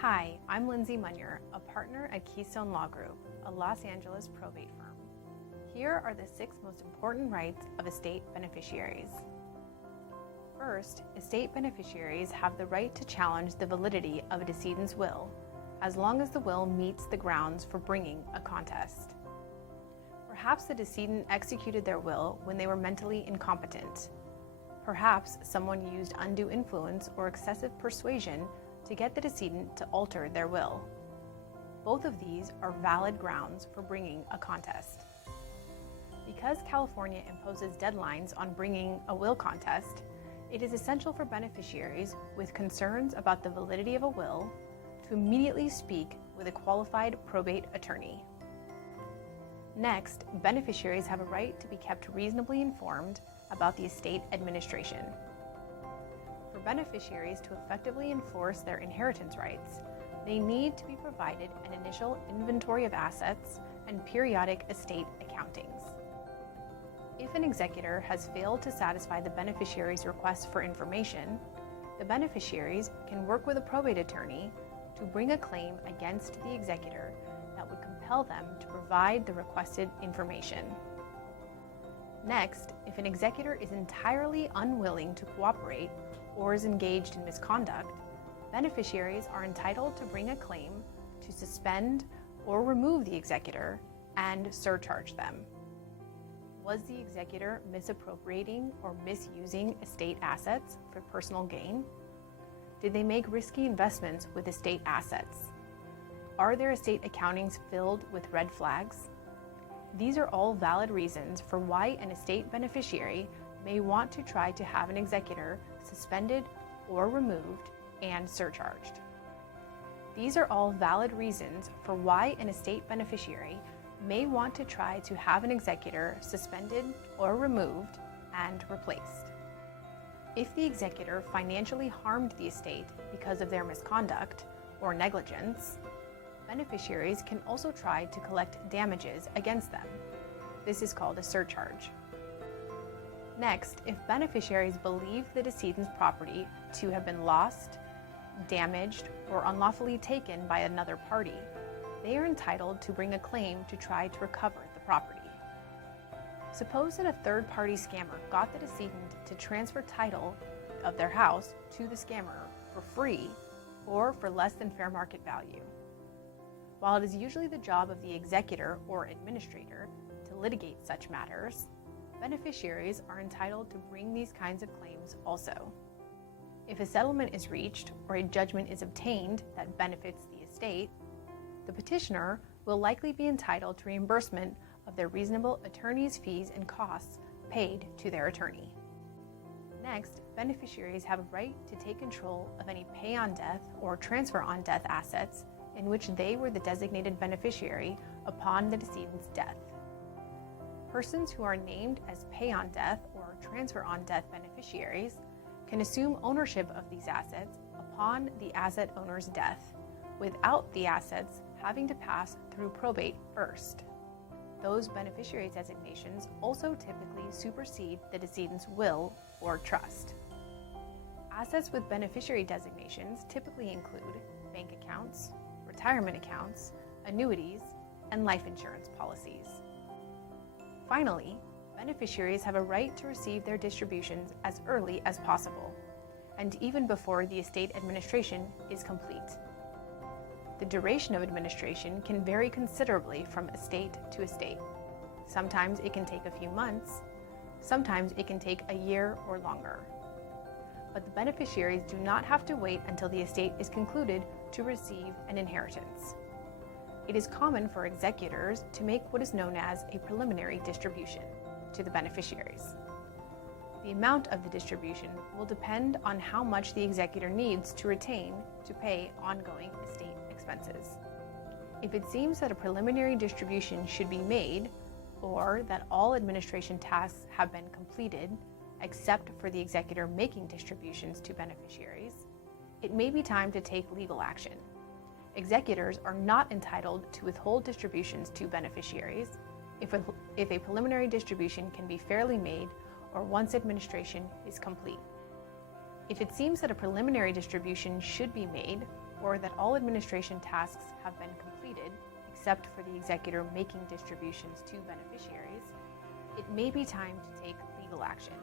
Hi, I'm Lindsay Munier, a partner at Keystone Law Group, a Los Angeles probate firm. Here are the 6 most important rights of estate beneficiaries. First, estate beneficiaries have the right to challenge the validity of a decedent's will, as long as the will meets the grounds for bringing a contest. Perhaps the decedent executed their will when they were mentally incompetent. Perhaps someone used undue influence or excessive persuasion to get the decedent to alter their will. Both of these are valid grounds for bringing a contest. Because California imposes deadlines on bringing a will contest, it is essential for beneficiaries with concerns about the validity of a will to immediately speak with a qualified probate attorney. Next, beneficiaries have a right to be kept reasonably informed about the estate administration. For beneficiaries to effectively enforce their inheritance rights, they need to be provided an initial inventory of assets and periodic estate accountings. If an executor has failed to satisfy the beneficiary's request for information, the beneficiaries can work with a probate attorney to bring a claim against the executor that would compel them to provide the requested information. Next, if an executor is entirely unwilling to cooperate or is engaged in misconduct, beneficiaries are entitled to bring a claim to suspend or remove the executor and surcharge them. Was the executor misappropriating or misusing estate assets for personal gain? Did they make risky investments with estate assets? Are their estate accountings filled with red flags? These are all valid reasons for why an estate beneficiary may want to try to have an executor suspended or removed and surcharged. These are all valid reasons for why an estate beneficiary may want to try to have an executor suspended or removed and replaced. If the executor financially harmed the estate because of their misconduct or negligence, beneficiaries can also try to collect damages against them. This is called a surcharge. Next, if beneficiaries believe the decedent's property to have been lost, damaged, or unlawfully taken by another party, they are entitled to bring a claim to try to recover the property. Suppose that a third-party scammer got the decedent to transfer title of their house to the scammer for free or for less than fair market value. While it is usually the job of the executor or administrator to litigate such matters, beneficiaries are entitled to bring these kinds of claims also. If a settlement is reached or a judgment is obtained that benefits the estate, the petitioner will likely be entitled to reimbursement of their reasonable attorney's fees and costs paid to their attorney. Next, beneficiaries have a right to take control of any pay-on-death or transfer-on-death assets in which they were the designated beneficiary upon the decedent's death. Persons who are named as pay-on-death or transfer-on-death beneficiaries can assume ownership of these assets upon the asset owner's death, without the assets having to pass through probate first. Those beneficiary designations also typically supersede the decedent's will or trust. Assets with beneficiary designations typically include bank accounts, retirement accounts, annuities, and life insurance policies. Finally, beneficiaries have a right to receive their distributions as early as possible, and even before the estate administration is complete. The duration of administration can vary considerably from estate to estate. Sometimes it can take a few months, sometimes it can take a year or longer. But the beneficiaries do not have to wait until the estate is concluded to receive an inheritance. It is common for executors to make what is known as a preliminary distribution to the beneficiaries. The amount of the distribution will depend on how much the executor needs to retain to pay ongoing estate expenses. If it seems that a preliminary distribution should be made, or that all administration tasks have been completed except for the executor making distributions to beneficiaries, it may be time to take legal action. Executors are not entitled to withhold distributions to beneficiaries if a preliminary distribution can be fairly made or once administration is complete. If it seems that a preliminary distribution should be made, or that all administration tasks have been completed, except for the executor making distributions to beneficiaries, it may be time to take legal action.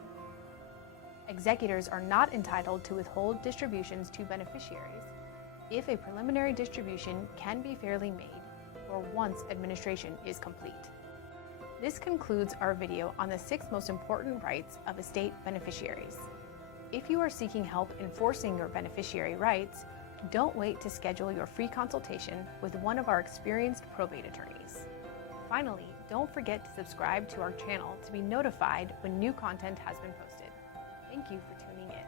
Executors are not entitled to withhold distributions to beneficiaries if a preliminary distribution can be fairly made or once administration is complete. This concludes our video on the 6 most important rights of estate beneficiaries. If you are seeking help enforcing your beneficiary rights, don't wait to schedule your free consultation with one of our experienced probate attorneys. Finally, don't forget to subscribe to our channel to be notified when new content has been posted. Thank you for tuning in.